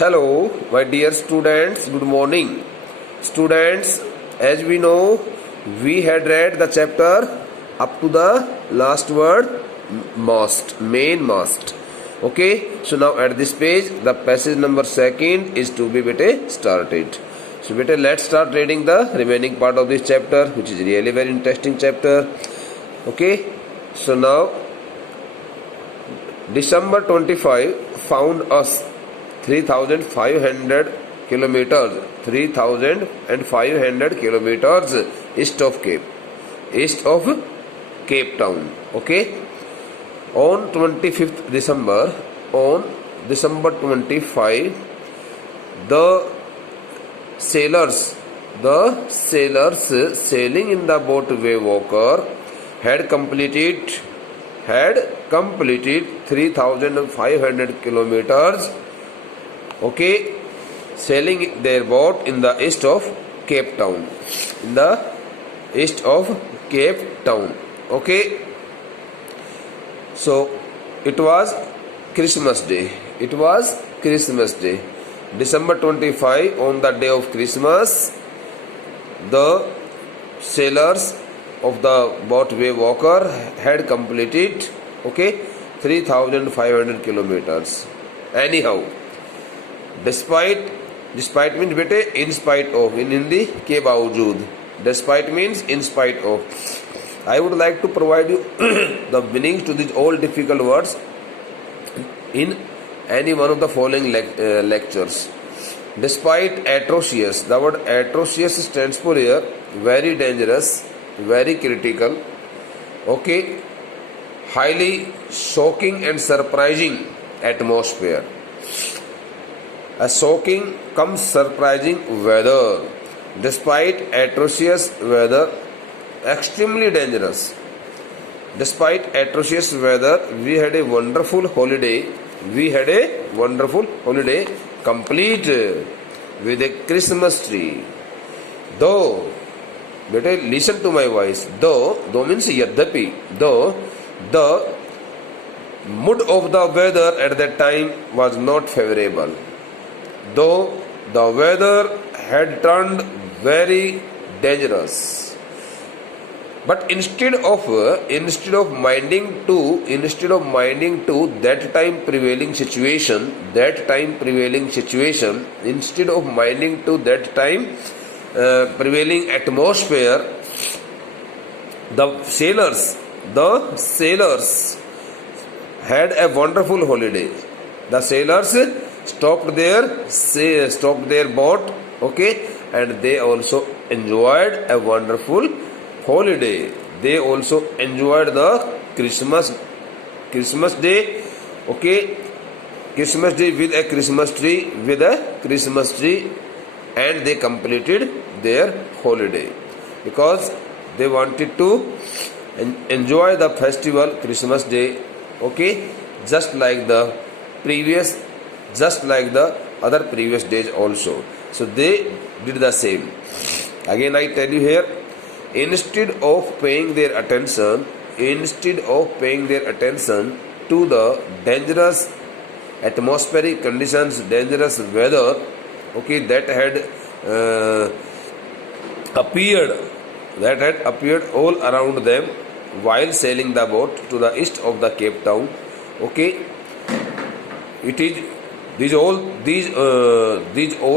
Hello, my dear students. Good morning. Students, as we know, we had read the chapter up to the last word mast, main mast. Okay, so now at this page, the passage number 2 is to be started. So let's start reading the remaining part of this chapter, which is really very interesting chapter. Okay, so now December 25 found us 3,500 kilometers east of Cape Town. Okay, on 25th December, on December 25, the sailors sailing in the boat Waywalker had completed 3,500 kilometers. Okay, sailing their boat in the east of Cape Town. Okay, so it was Christmas Day. December 25, on the day of Christmas, the sailors of the boat Waywalker had completed 3,500 kilometers. Anyhow, despite means bete in spite of, in Hindi ke bawajood. Despite means in spite of. I would like to provide you the meanings to these all difficult words in any one of the following lectures. Despite atrocious, the word atrocious stands for here very dangerous, very critical. Okay, highly shocking and surprising atmosphere. A shocking comes surprising weather. Despite atrocious weather, extremely dangerous. Despite atrocious weather, we had a wonderful holiday. Complete with a Christmas tree. Though, listen to my voice. Though means yaddapi. Though the mood of the weather at that time was not favorable. Though the weather had turned very dangerous. But instead of minding to that time prevailing situation, prevailing atmosphere, the sailors had a wonderful holiday. The sailors stopped their boat, and they also enjoyed a wonderful holiday. They also enjoyed the Christmas Day, Christmas Day with a Christmas tree, and they completed their holiday because they wanted to enjoy the festival Christmas Day, just like the other previous days also. So they did the same. Again, I tell you here, instead of paying their attention to the dangerous atmospheric conditions, dangerous weather, that had appeared all around them while sailing the boat to the east of the Cape Town. These all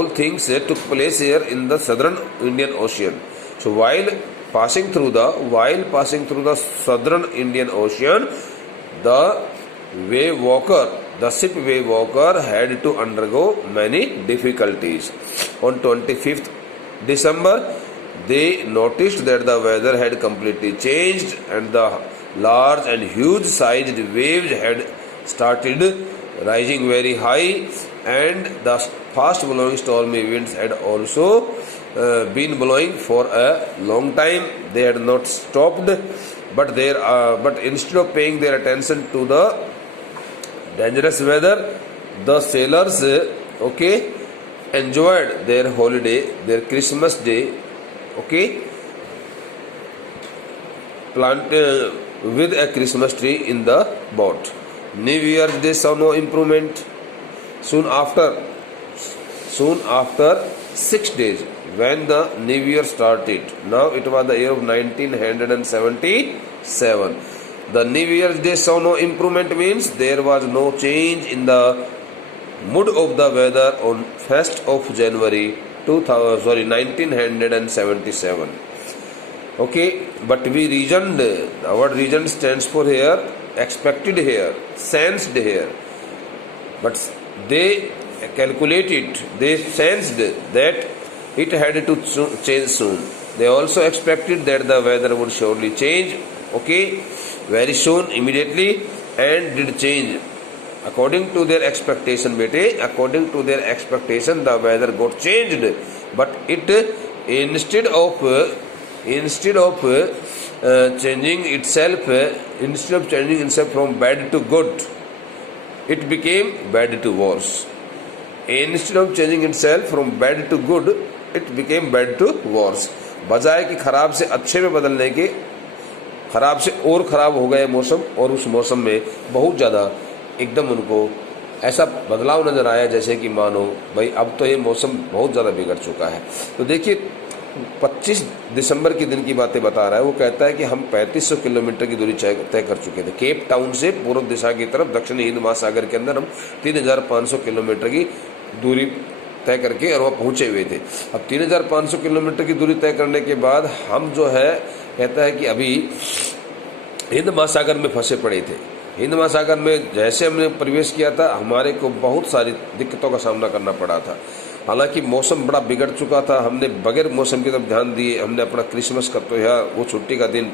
things took place here in the southern Indian Ocean. So while passing through the southern Indian Ocean, the ship Waywalker had to undergo many difficulties. On 25th December, they noticed that the weather had completely changed and the large and huge sized waves had started rising very high, and the fast blowing stormy winds had also been blowing for a long time. They had not stopped, but instead of paying their attention to the dangerous weather, the sailors enjoyed their holiday, their Christmas Day, with a Christmas tree in the boat. New Year's Day saw no improvement. Soon after, soon after 6 days when the new year started. Now it was the year of 1977. The New Year's Day saw no improvement means there was no change in the mood of the weather on 1st of January 1977. Okay, but we reasoned, our reason stands for here, expected here, sensed here. But they calculated, they sensed that it had to change soon. They also expected that the weather would surely change, okay, very soon, immediately, and did change. According to their expectation, bete, according to their expectation, the weather got changed. But it instead of changing itself from bad to good, it became bad to worse. Instead of changing itself from bad to good, it became bad to worse. बजाय कि खराब से अच्छे में बदलने के, खराब से और खराब हो गए मौसम, और उस मौसम में बहुत ज़्यादा एकदम उनको ऐसा बदलाव नज़र आया जैसे कि मानो भाई अब तो ये मौसम बहुत ज़्यादा बिगड़ चुका है। तो देखिए 25 दिसंबर के दिन की बातें बता रहा है। वो कहता है कि हम 3500 किलोमीटर की दूरी तय कर चुके थे। केप टाउन से पूर्व दिशा की तरफ दक्षिणी हिंद महासागर के अंदर हम 3500 किलोमीटर की दूरी तय करके और वह पहुंचे हुए थे। अब 3500 किलोमीटर की दूरी तय करने के बाद हम जो है कहता है कि अभी हिंद महासागर में फंसे पड़े थे। हिंद महासागर में जैसे हमने प्रवेश किया था हमारे को बहुत सारी दिक्कतों का सामना करना पड़ा था। हालांकि मौसम बड़ा बिगड़ चुका था, हमने बगैर मौसम की तरफ ध्यान दिए हमने अपना क्रिसमस का त्योहार, वो छुट्टी का दिन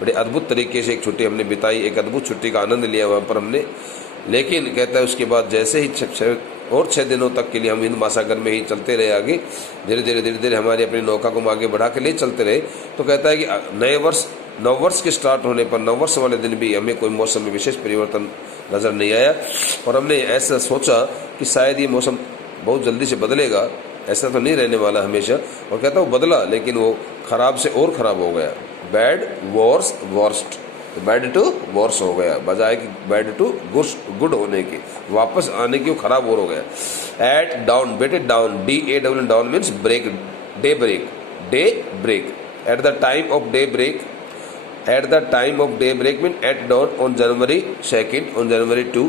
बड़े अद्भुत तरीके से एक छुट्टी हमने बिताई, एक अद्भुत छुट्टी का आनंद लिया वहाँ पर हमने। लेकिन कहता है उसके बाद जैसे ही 6 दिनों तक के लिए हम हिंद महासागर में ही चलते रहे आगे, धीरे धीरे हमारी अपनी नौका को आगे बढ़ा के ले चलते रहे। तो कहता है कि नववर्ष के स्टार्ट होने पर नववर्ष वाले दिन भी हमें कोई मौसम में विशेष परिवर्तन नज़र नहीं आया, और हमने ऐसा सोचा कि शायद ये मौसम बहुत जल्दी से बदलेगा, ऐसा तो नहीं रहने वाला हमेशा। और कहता है वो बदला, लेकिन वो खराब से और ख़राब हो गया। बैड वर्स वर्स्ट, तो बैड टू वर्स हो गया, बजाय कि बैड टू गुड होने के, वापस आने की वो खराब और हो गया। एट डाउन, बेटे dawn, DAWN, dawn means break, day break, at the time of day break, at the time of daybreak mean at dawn on January 2nd, on January 2,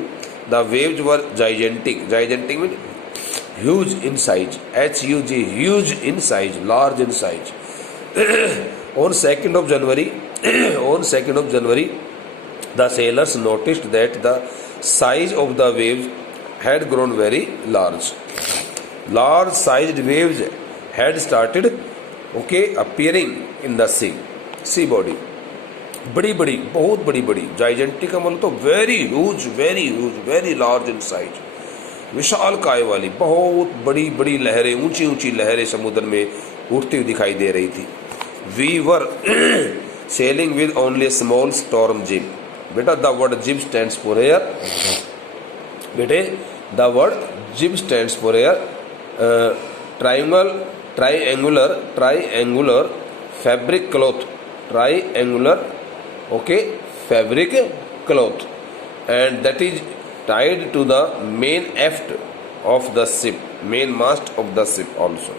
the waves were gigantic means huge in size, HUG, huge in size, large in size. On 2nd of January, the sailors noticed that the size of the waves had grown very large. Large sized waves had started, appearing in the sea body. बड़ी बहुत बड़ी gigantic का मतलब तो very huge, very large in size, विशाल काय वाली बहुत बड़ी लहरें, ऊंची लहरें समुद्र में उठती हुई दिखाई दे रही थी। We were sailing with only small storm jib. बेटा the word jib stands for air, बेटे the word jib stands for air triangular fabric cloth, fabric cloth, and that is tied to the main aft of the ship, main mast of the ship also.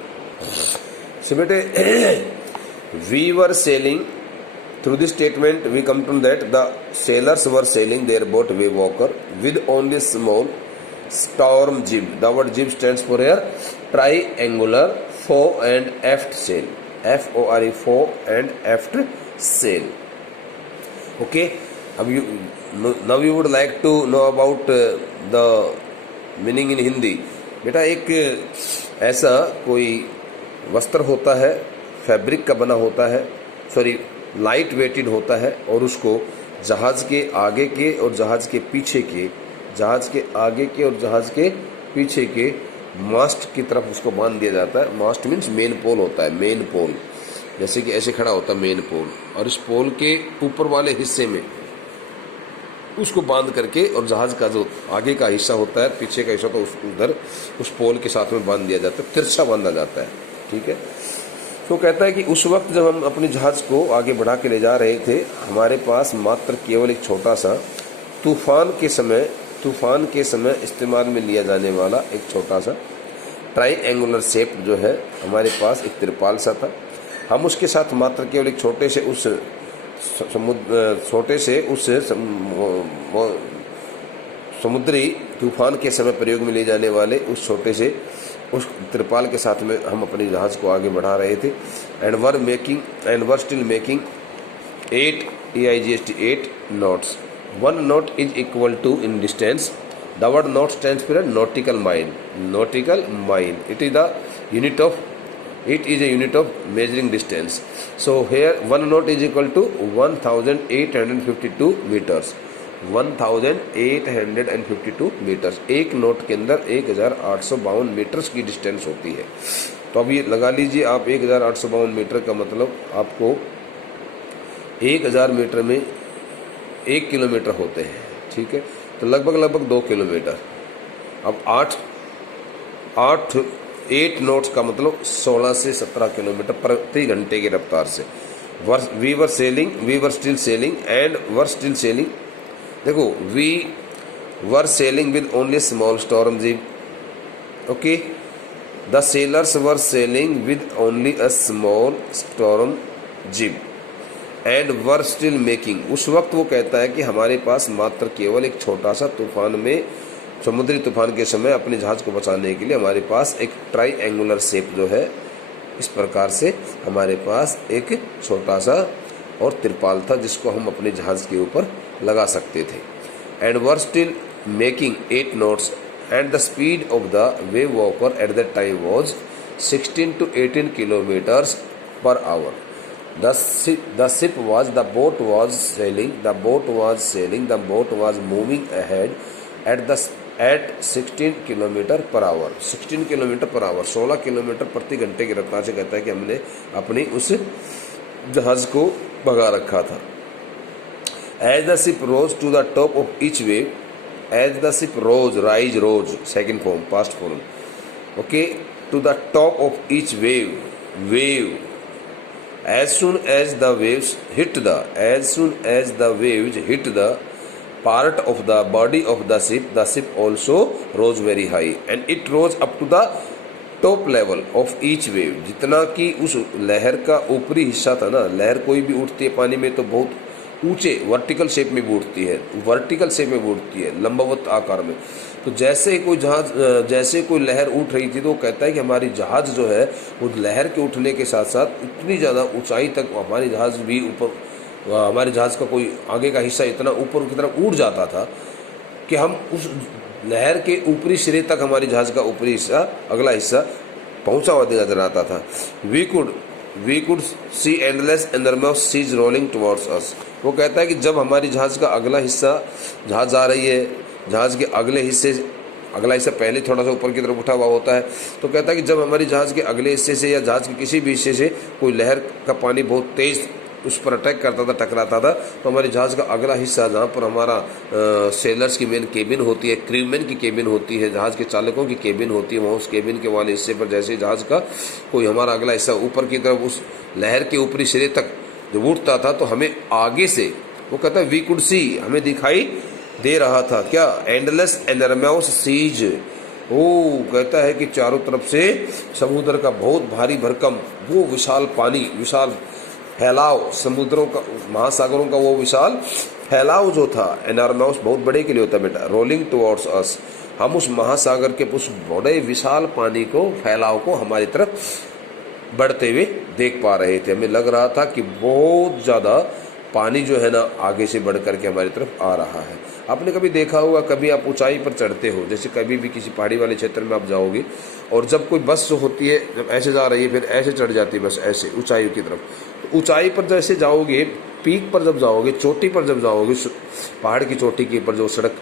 So bete we were sailing, through this statement we come to that the sailors were sailing their boat Wave Walker with only small storm jib. The word jib stands for here triangular fore and aft sail, FORE, fore and aft sail. Okay, now you would like to know about the meaning in Hindi. बेटा एक ऐसा कोई वस्त्र होता है, fabric का बना होता है, लाइट वेटेड होता है, और उसको जहाज के आगे के और जहाज के पीछे के, मास्ट की तरफ उसको बांध दिया जाता है। मास्ट मीन्स मेन पोल होता है, मेन पोल, जैसे कि ऐसे खड़ा होता है मेन पोल, और इस पोल के ऊपर वाले हिस्से में उसको बांध करके, और जहाज का जो आगे का हिस्सा होता है, पीछे का हिस्सा तो उधर उस पोल के साथ में बांध दिया जाता है, तिरछा बांधा जाता है। ठीक है, तो कहता है कि उस वक्त जब हम अपने जहाज को आगे बढ़ा के ले जा रहे थे, हमारे पास मात्र केवल एक छोटा सा तूफान के समय इस्तेमाल में लिया जाने वाला एक छोटा सा ट्राइंगुलर शेप जो है हमारे पास एक तिरपाल सा था। हम उसके साथ मात्र केवल एक छोटे से उस समुद्री तूफान के समय प्रयोग में ले जाने वाले उस तिरपाल के साथ में हम अपनी जहाज़ को आगे बढ़ा रहे थे। And were still making 8 knots. 1 knot is equal to in distance. The word knot stands for a nautical mile. Nautical mile. It is a unit of measuring distance. So here 1 knot is equal to 1852 meters. 1852 metres. एक note के अंदर 1852 metres की distance होती है। तो अब ये लगा लीजिए आप 1852 मीटर का मतलब आपको 1000 मीटर में 1 किलोमीटर होते हैं, ठीक है। तो लगभग 2 किलोमीटर। अब 8 नोट्स का मतलब 16 से 17 किलोमीटर प्रति घंटे की रफ्तार से। We were still sailing. देखो, we were sailing with only small storm jib. Okay, the sailors were sailing with only a small storm jib and were still making. उस वक्त वो कहता है कि हमारे पास मात्र केवल एक छोटा सा तूफान में, समुद्री तूफान के समय अपने जहाज़ को बचाने के लिए हमारे पास एक ट्राइंगुलर शेप जो है, इस प्रकार से हमारे पास एक छोटा सा और तिरपाल था जिसको हम अपने जहाज़ के ऊपर लगा सकते थे। And were still making 8 knots and the speed of the wave walker at that time was 16 to 18 kilometers per hour. The boat was sailing, the boat was moving ahead at 16 kilometer per hour. 16 kilometer per hour, 16 kilometre प्रति घंटे की रफ्तार से कहता है कि हमने अपनी उस जहाज को भगा रखा था। As the ship rose to the top of each wave, rise, second form, past form. Okay, to the top of each wave. As soon as the waves hit the part of the body of the ship also rose very high, and it rose up to the top level of each wave. जितना कि उस लहर का ऊपरी हिस्सा था ना, लहर कोई भी उठती है पानी में तो बहुत ऊंचे वर्टिकल शेप में भी उठती है, लंबवत आकार में। तो जैसे कोई लहर उठ रही थी तो वो कहता है कि हमारी जहाज़ जो है वो लहर के उठने के साथ साथ इतनी ज़्यादा ऊंचाई तक हमारी जहाज़ का कोई आगे का हिस्सा इतना ऊपर की तरफ उड़ जाता था कि हम उस लहर के ऊपरी सिरे तक हमारी जहाज़ का ऊपरी हिस्सा, अगला हिस्सा पहुंचा हुआ नजर आता था। We could see endless enormous seas rolling towards us. वो कहता है कि जब हमारी जहाज़ का अगला हिस्सा, जहाज़ आ रही है, जहाज़ के अगला हिस्सा पहले थोड़ा सा ऊपर की तरफ उठा हुआ होता है, तो कहता है कि जब हमारी जहाज़ के अगले हिस्से से या जहाज़ के किसी भी हिस्से से कोई लहर का पानी बहुत तेज़ उस पर अटैक करता था, टकराता था, तो हमारी जहाज़ का अगला हिस्सा जहाँ पर हमारा सेलर्स की मेन केबिन होती है, क्रूमैन की केबिन होती है, जहाज़ के चालकों की केबिन होती है, वहाँ उस केबिन के वाले हिस्से पर जैसे जहाज़ का कोई हमारा अगला हिस्सा ऊपर की तरफ उस लहर के ऊपरी सिरे तक जब उठता था तो हमें आगे से, वो कहता है वी कुड सी, हमें दिखाई दे रहा था क्या, एंडलेस एनर्मस सीज। वो कहता है कि चारों तरफ से समुद्र का बहुत भारी भरकम वो विशाल पानी, विशाल फैलाव, समुद्रों का, महासागरों का वो विशाल फैलाव जो था, एनॉर्मस बहुत बड़े के लिए होता है बेटा, रोलिंग टुवर्ड्स अस। हम उस महासागर के उस बड़े विशाल पानी को, फैलाव को हमारी तरफ बढ़ते हुए देख पा रहे थे। हमें लग रहा था कि बहुत ज़्यादा पानी जो है ना आगे से बढ़ करके हमारी तरफ आ रहा है। आपने कभी देखा होगा, कभी आप ऊंचाई पर चढ़ते हो, जैसे कभी भी किसी पहाड़ी वाले क्षेत्र में आप जाओगे और जब कोई बस जो होती है जब ऐसे जा रही है फिर ऐसे चढ़ जाती है बस ऐसे ऊंचाई की तरफ, तो ऊंचाई पर जैसे जाओगे, पीक पर जब जाओगे, चोटी पर जब जाओगे, पहाड़ की चोटी के ऊपर जो सड़क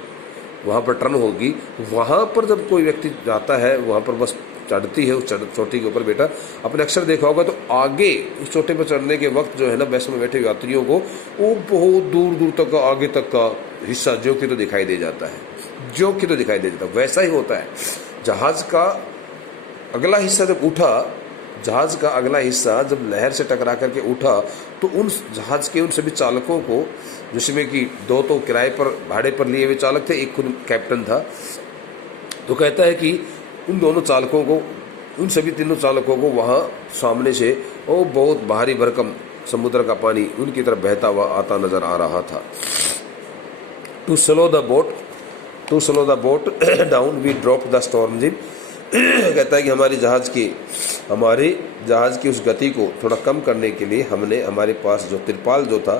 वहाँ पर टर्न होगी, वहाँ पर जब कोई व्यक्ति जाता है, वहाँ पर बस चढ़ती है उस चोटी के ऊपर बेटा, आपने अक्सर देखा होगा, तो आगे उस चोटी पर चढ़ने के वक्त जो है ना बस में बैठे यात्रियों को वो बहुत दूर दूर तक का, आगे तक का हिस्सा जो कि तो दिखाई दे जाता है, वैसा ही होता है। जहाज़ का अगला हिस्सा जब उठा, जहाज़ का अगला हिस्सा जब लहर से टकरा करके उठा, तो उन जहाज़ के उन सभी चालकों को, जिसमें कि 2 तो किराए पर भाड़े पर लिए हुए चालक थे, एक खुद कैप्टन था, तो कहता है कि उन दोनों चालकों को उन सभी तीनों चालकों को वहाँ सामने से वो बहुत भारी भरकम समुद्र का पानी उनकी तरफ बहता हुआ आता नजर आ रहा था। To slow the boat down we drop the storm jib. कहता है कि हमारे जहाज की उस गति को थोड़ा कम करने के लिए हमने हमारे पास जो तिरपाल जो था,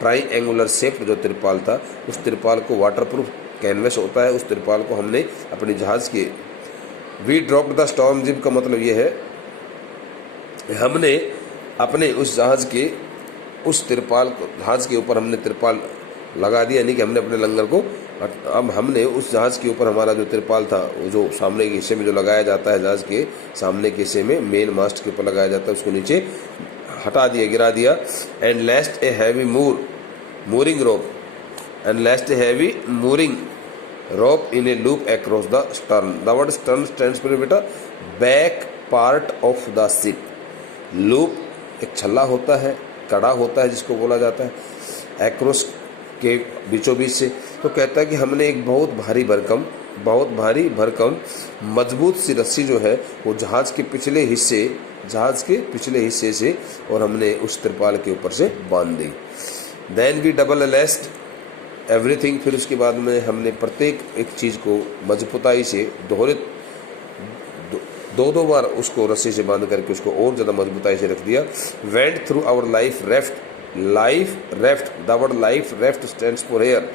ट्राइंगुलर शेप्ड जो तिरपाल था, उस तिरपाल को वाटरप्रूफ कैनवस होता है, उस तिरपाल को हमने अपने जहाज के we dropped the storm jib का मतलब ये है हमने अपने उस जहाज के उस तिरपाल को जहाज के ऊपर हमने तिरपाल लगा दिया, यानी कि हमने अपने लंगर को अब हमने उस जहाज के ऊपर हमारा जो तिरपाल था वो जो सामने के हिस्से में जो लगाया जाता है, जहाज के सामने के हिस्से में मेन मास्ट के ऊपर लगाया जाता है, उसको नीचे हटा दिया, गिरा दिया। And lashed a heavy mooring rope in a loop across the stern. The word stern stands for बेटा back part of the ship. Loop एक छल्ला होता है, कड़ा होता है जिसको बोला जाता है एक्रोस के बीचों बीच से। तो कहता है कि हमने एक बहुत भारी भरकम मजबूत सी रस्सी जो है वो जहाज के पिछले हिस्से से और हमने उस तिरपाल के ऊपर से बांध दी। Then we double lashed everything. फिर उसके बाद में हमने प्रत्येक एक चीज़ को मजबूताई से दो बार उसको रस्सी से बांध करके उसको और ज़्यादा मजबूताई से रख दिया। Went through our life raft. The word life raft stands for here.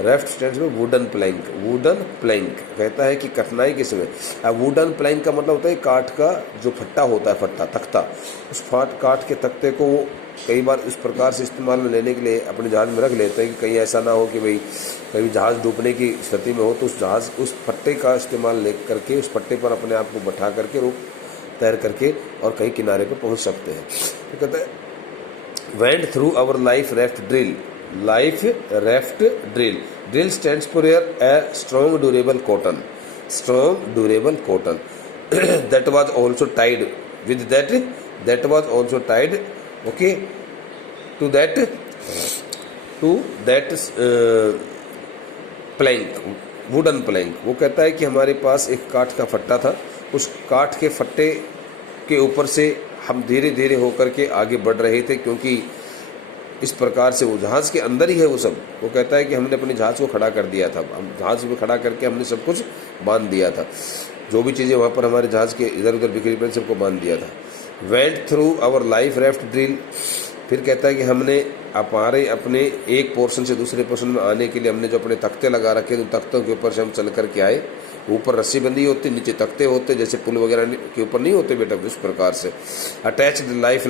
Raft stands for wooden plank. कहता है कि कठिनाई के समय वुडन प्लैंक का मतलब होता है काठ का जो फट्टा होता है, तख्ता। उस काठ के तख्ते को वो कई बार इस प्रकार से इस्तेमाल में लेने के लिए अपने जहाज में रख लेते हैं कि कहीं ऐसा ना हो कि भाई कभी जहाज डूबने की स्थिति में हो तो उस फट्टे का इस्तेमाल ले करके उस फट्टे पर अपने आप को बैठा करके तैर करके और कहीं किनारे पर पहुंच सकते हैं। तो कहता है went through our life raft drill. Drill stands for a strong durable cotton that was also tied okay to that plank, wooden plank. वो कहता है कि हमारे पास एक काठ का फट्टा था, उस काठ के फट्टे के ऊपर से हम धीरे धीरे होकर के आगे बढ़ रहे थे, क्योंकि इस प्रकार से वो जहाज के अंदर ही है वो सब। वो कहता है कि हमने अपने जहाज को खड़ा कर दिया था, हम जहाज में खड़ा करके हमने सब कुछ बांध दिया था, जो भी चीज़ें वहाँ पर हमारे जहाज के इधर उधर बिखरी पड़ी सबको बांध दिया था। Went through our life raft drill. फिर कहता है कि हमने हमारे अपने एक पोर्शन से दूसरे पोर्शन में आने के लिए हमने जो अपने तख्ते लगा रखे उन तख्तों के ऊपर से हम चल कर के आए। ऊपर रस्सी बंधी होती, नीचे तख्ते होते, जैसे पुल वगैरह के ऊपर नहीं होते बेटा, उस प्रकार से। Attached life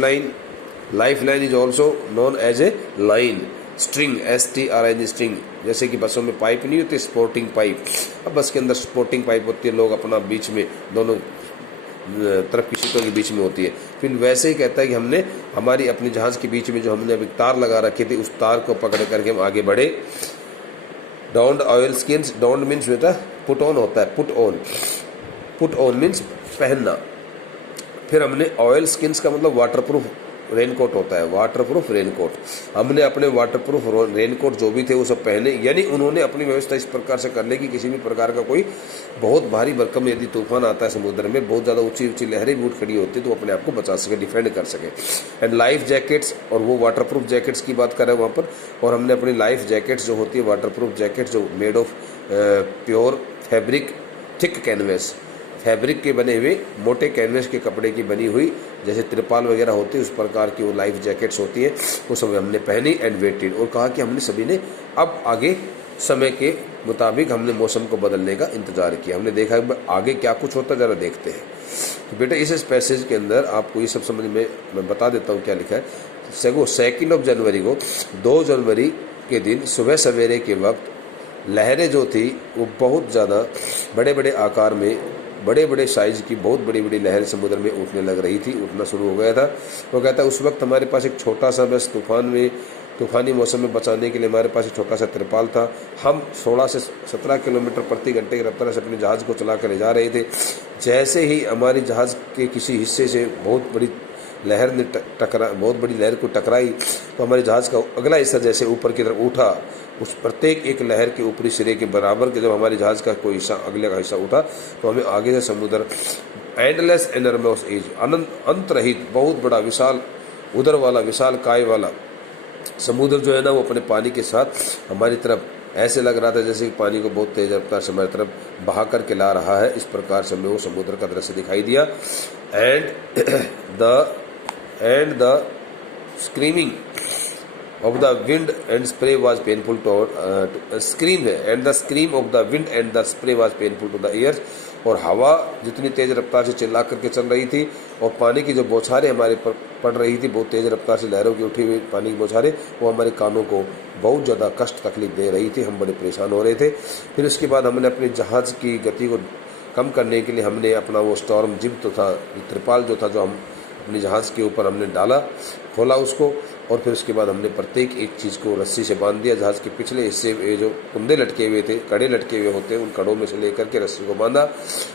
line is also known as a line. String STRING string, जैसे कि बसों में पाइप नहीं होती स्पोर्टिंग पाइप, अब बस के अंदर स्पोर्टिंग पाइप होती है, लोग अपना बीच में दोनों तरफ की सीटों के बीच में होती है। फिर वैसे ही कहता है कि हमने हमारी अपने जहाज के बीच में जो हमने अभी तार लगा रखी थी उस तार को पकड़ करके हम आगे बढ़े। Dawned oil skins. Dawned means बेटा पुट ऑन होता है, पुट ऑन मीन्स पहनना। फिर हमने ऑयल स्किन्स का मतलब वाटरप्रूफ रेनकोट होता है, वाटरप्रूफ रेनकोट। हमने अपने वाटरप्रूफ रेनकोट जो भी थे वो सब पहने, यानी उन्होंने अपनी व्यवस्था इस प्रकार से कर ली कि किसी भी प्रकार का कोई बहुत भारी भरकम यदि तूफान आता है समुद्र में, बहुत ज़्यादा ऊंची लहरें भी उठ खड़ी होती है तो अपने आप को बचा सके, डिफेंड कर सके। एंड लाइफ जैकेट्स, और वो वाटरप्रूफ जैकेट्स की बात कर रहे हैं वहाँ पर। और हमने अपनी लाइफ जैकेट्स जो होती है वाटरप्रूफ जैकेट्स जो made of pure fabric thick canvas, fabric के बने हुए मोटे कैनवस के कपड़े की बनी हुई जैसे त्रिपाल वगैरह होती है उस प्रकार की वो लाइफ जैकेट्स होती है, वो सब हमने पहनी। एंड वेटेड, और कहा कि हमने सभी ने अब आगे समय के मुताबिक हमने मौसम को बदलने का इंतजार किया। हमने देखा आगे क्या कुछ होता ज़रा देखते हैं। तो बेटा इस पैसेज के अंदर आपको ये सब समझ में मैं बता देता हूँ क्या लिखा है। 2 जनवरी को 2 जनवरी के दिन सुबह सवेरे के वक्त लहरें जो थी वो बहुत ज़्यादा बड़े बड़े आकार में, बड़े बड़े साइज की बहुत बड़ी बड़ी लहरें समुद्र में उठने लग रही थी, उठना शुरू हो गया था। वो कहता है उस वक्त हमारे पास एक छोटा सा, बस तूफानी मौसम में बचाने के लिए हमारे पास एक छोटा सा तिरपाल था। हम 16 से 17 किलोमीटर प्रति घंटे की रफ्तार से अपने जहाज़ को चला कर ले जा रहे थे। जैसे ही हमारी जहाज़ के किसी हिस्से से बहुत बड़ी लहर को टकराई तो हमारे जहाज़ का अगला हिस्सा जैसे ऊपर की तरफ उठा, उस प्रत्येक एक लहर के ऊपरी सिरे के बराबर के जब हमारे जहाज़ का कोई हिस्सा अगले का हिस्सा उठा तो हमें आगे से समुद्र एंडलेस एनर्मस एज, अंत रहित बहुत बड़ा विशाल उदर वाला विशाल काय वाला समुद्र जो है ना वो अपने पानी के साथ हमारी तरफ ऐसे लग रहा था जैसे कि पानी को बहुत तेज रफ्तार से हमारी तरफ बहा करके ला रहा है। इस प्रकार से हमें वो समुद्र का दृश्य दिखाई दिया। And the screaming of the wind and spray was painful to scream है and the scream of the wind and the spray was painful to the ears। और हवा जितनी तेज रफ्तार से चिल्ला करके चल रही थी और पानी की जो बौछारें हमारे पर पड़ रही थी, बहुत तेज रफ्तार से लहरों की उठी हुई पानी की बौछारें, वो हमारे कानों को बहुत ज़्यादा कष्ट तकलीफ दे रही थी। हम बड़े परेशान हो रहे थे। फिर उसके बाद हमने अपने जहाज़ की गति को कम करने के लिए हमने अपना वो स्टॉर्म जिब तो था, त्रिपाल जो था, जो हम अपने जहाज़ के ऊपर हमने डाला, खोला उसको, और फिर उसके बाद हमने प्रत्येक एक चीज़ को रस्सी से बांध दिया। जहाज़ के पिछले हिस्से ये जो कुंदे लटके हुए थे, कड़े लटके हुए होते हैं, उन कड़ों में से लेकर के रस्सी को बांधा।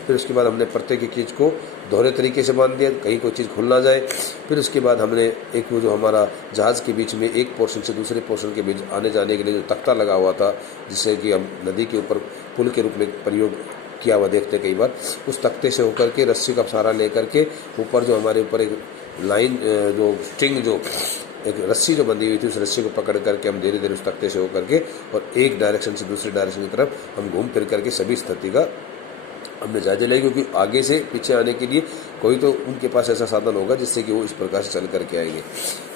फिर उसके बाद हमने प्रत्येक एक चीज़ को दोहरे तरीके से बांध दिया, कहीं कोई चीज़ खुल ना जाए। फिर उसके बाद हमने एक वो जो हमारा जहाज़ के बीच में एक पोर्शन से दूसरे पोर्शन के बीच आने जाने के लिए जो तख्ता लगा हुआ था, जिससे कि हम नदी के ऊपर पुल के रूप में प्रयोग किया हुआ देखते कई बार, उस तख्ते से होकर के रस्सी का सहारा लेकर के ऊपर जो हमारे ऊपर एक लाइन जो स्ट्रिंग जो एक रस्सी जो बंधी हुई थी, उस रस्सी को पकड़ करके हम धीरे धीरे उस तख्ते से होकर के और एक डायरेक्शन से दूसरी डायरेक्शन की तरफ हम घूम फिर करके सभी स्थिति का हमने जायजा लिया, क्योंकि आगे से पीछे आने के लिए कोई तो उनके पास ऐसा साधन होगा जिससे कि वो इस प्रकार से चल करके आएंगे।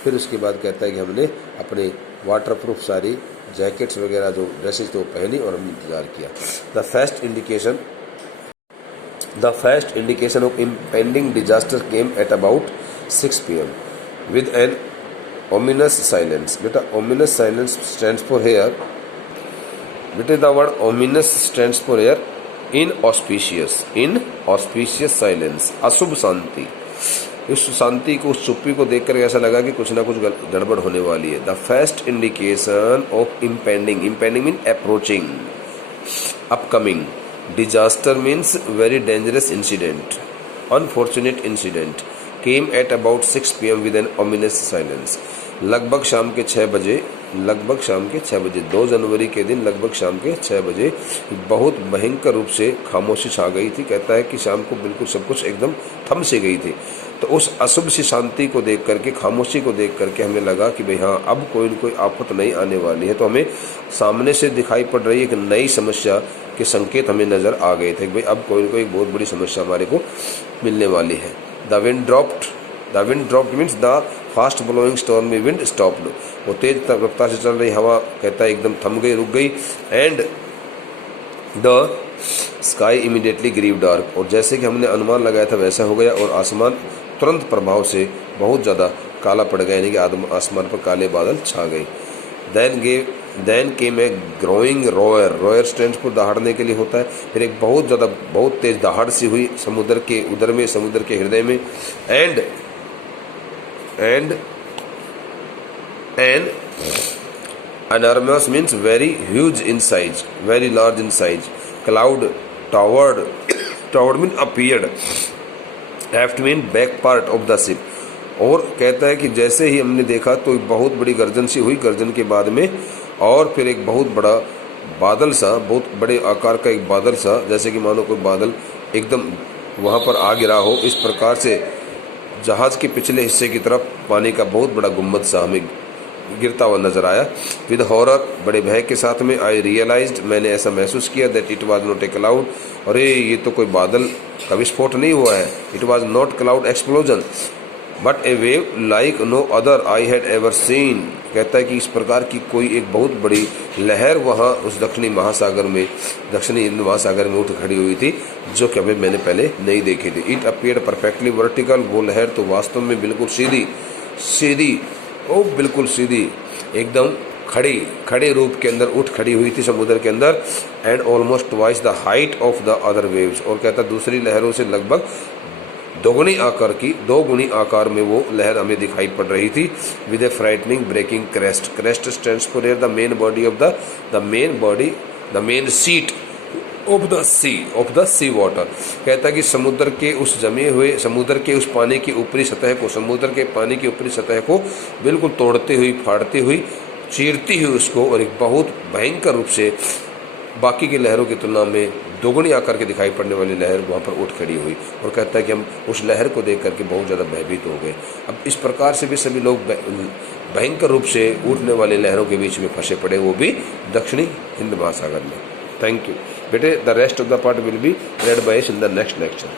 फिर उसके बाद कहता है कि हमने अपने वाटरप्रूफ सारी जैकेट्स वगैरह जो ड्रेसेस थे वो पहनी और हमने इंतजार किया। The first indication of impending disaster came at about 6 p.m. with an ominous silence। बेटा ominous silence stands for here, बेटे the word ominous stands for here inauspicious silence, अशुभ शांति। इस शांति को, उस चुप्पी को देखकर ऐसा लगा कि कुछ ना कुछ गड़बड़ होने वाली है। The first indication of impending mean approaching, upcoming. Disaster means very dangerous incident, unfortunate incident, came at about 6 p.m. with an ominous silence। लगभग शाम के 6 बजे 2 जनवरी के दिन लगभग शाम के 6 बजे बहुत भयंकर रूप से खामोशी छा गई थी। कहता है कि शाम को बिल्कुल सब कुछ एकदम थम सी गई थी। तो उस अशुभ सी शांति को देख करके, खामोशी को देख करके हमें लगा कि भाई हाँ, अब कोई न कोई आफत नहीं आने वाली है। तो हमें सामने से दिखाई पड़ रही एक नई समस्या के संकेत हमें नज़र आ गए थे कि भाई अब कोई न कोई एक बहुत बड़ी समस्या हमारे को मिलने वाली है। The wind dropped means the fast blowing stormy wind stopped. वो तेज रफ्तार से चल रही हवा कहता है एकदम थम गई, रुक गई। And the sky immediately grew dark. और जैसे कि हमने अनुमान लगाया था वैसा हो गया और आसमान तुरंत प्रभाव से बहुत ज़्यादा काला पड़ गया, यानी कि आसमान पर काले बादल छा गए। Then came a growing roar stands पर दहाड़ने के लिए होता है। फिर एक बहुत तेज दहाड़ सी हुई समुद्र के उदर में, समुद्र के हृदय में। And enormous means very huge in size, very large in size। cloud towered mean appeared, aft mean back part of the ship। और कहता है कि जैसे ही हमने देखा तो एक बहुत बड़ी गर्जन सी हुई, गर्जन के बाद में और फिर एक बहुत बड़ा बादल सा, बहुत बड़े आकार का एक बादल सा, जैसे कि मानो कोई बादल एकदम वहाँ पर आ गिरा हो। इस प्रकार से जहाज़ के पिछले हिस्से की तरफ पानी का बहुत बड़ा गुम्बद सा हमें गिरता हुआ नजर आया। विद हॉरर, बड़े भय के साथ में, आई रियलाइज्ड, मैंने ऐसा महसूस किया, that it was not a cloud, अरे ये तो कोई बादल का विस्फोट नहीं हुआ है। It was not cloud explosion but a wave like no other I had ever seen. कहता है कि इस प्रकार की कोई एक बहुत बड़ी लहर वहाँ उस दक्षिणी हिंद महासागर में उठ खड़ी हुई थी, जो कि अभी मैंने पहले नहीं देखी थी। इट अपीयर्ड परफेक्टली वर्टिकल, वो लहर तो वास्तव में बिल्कुल सीधी एकदम खड़े रूप के अंदर उठ खड़ी हुई थी समुद्र के अंदर। And almost twice the height of the other waves. और कहता दूसरी लहरों से लगभग दो गुनी आकार में वो लहर हमें दिखाई पड़ रही थी। With a frightening breaking crest stands for the main body of the main sheet of the sea water. कहता है कि समुद्र के उस पानी की ऊपरी सतह को बिल्कुल तोड़ते हुई, फाड़ती हुई, चीरती हुई उसको, और एक बहुत भयंकर रूप से बाकी की लहरों की तुलना में दोगुनी आकर के दिखाई पड़ने वाली लहर वहाँ पर उठ खड़ी हुई और कहता है कि हम उस लहर को देख करके बहुत ज़्यादा भयभीत हो गए। अब इस प्रकार से भी सभी लोग भयंकर रूप से उठने वाली लहरों के बीच में फंसे पड़े, वो भी दक्षिणी हिंद महासागर में। थैंक यू बेटे। The rest of the part will be read by in the next lecture.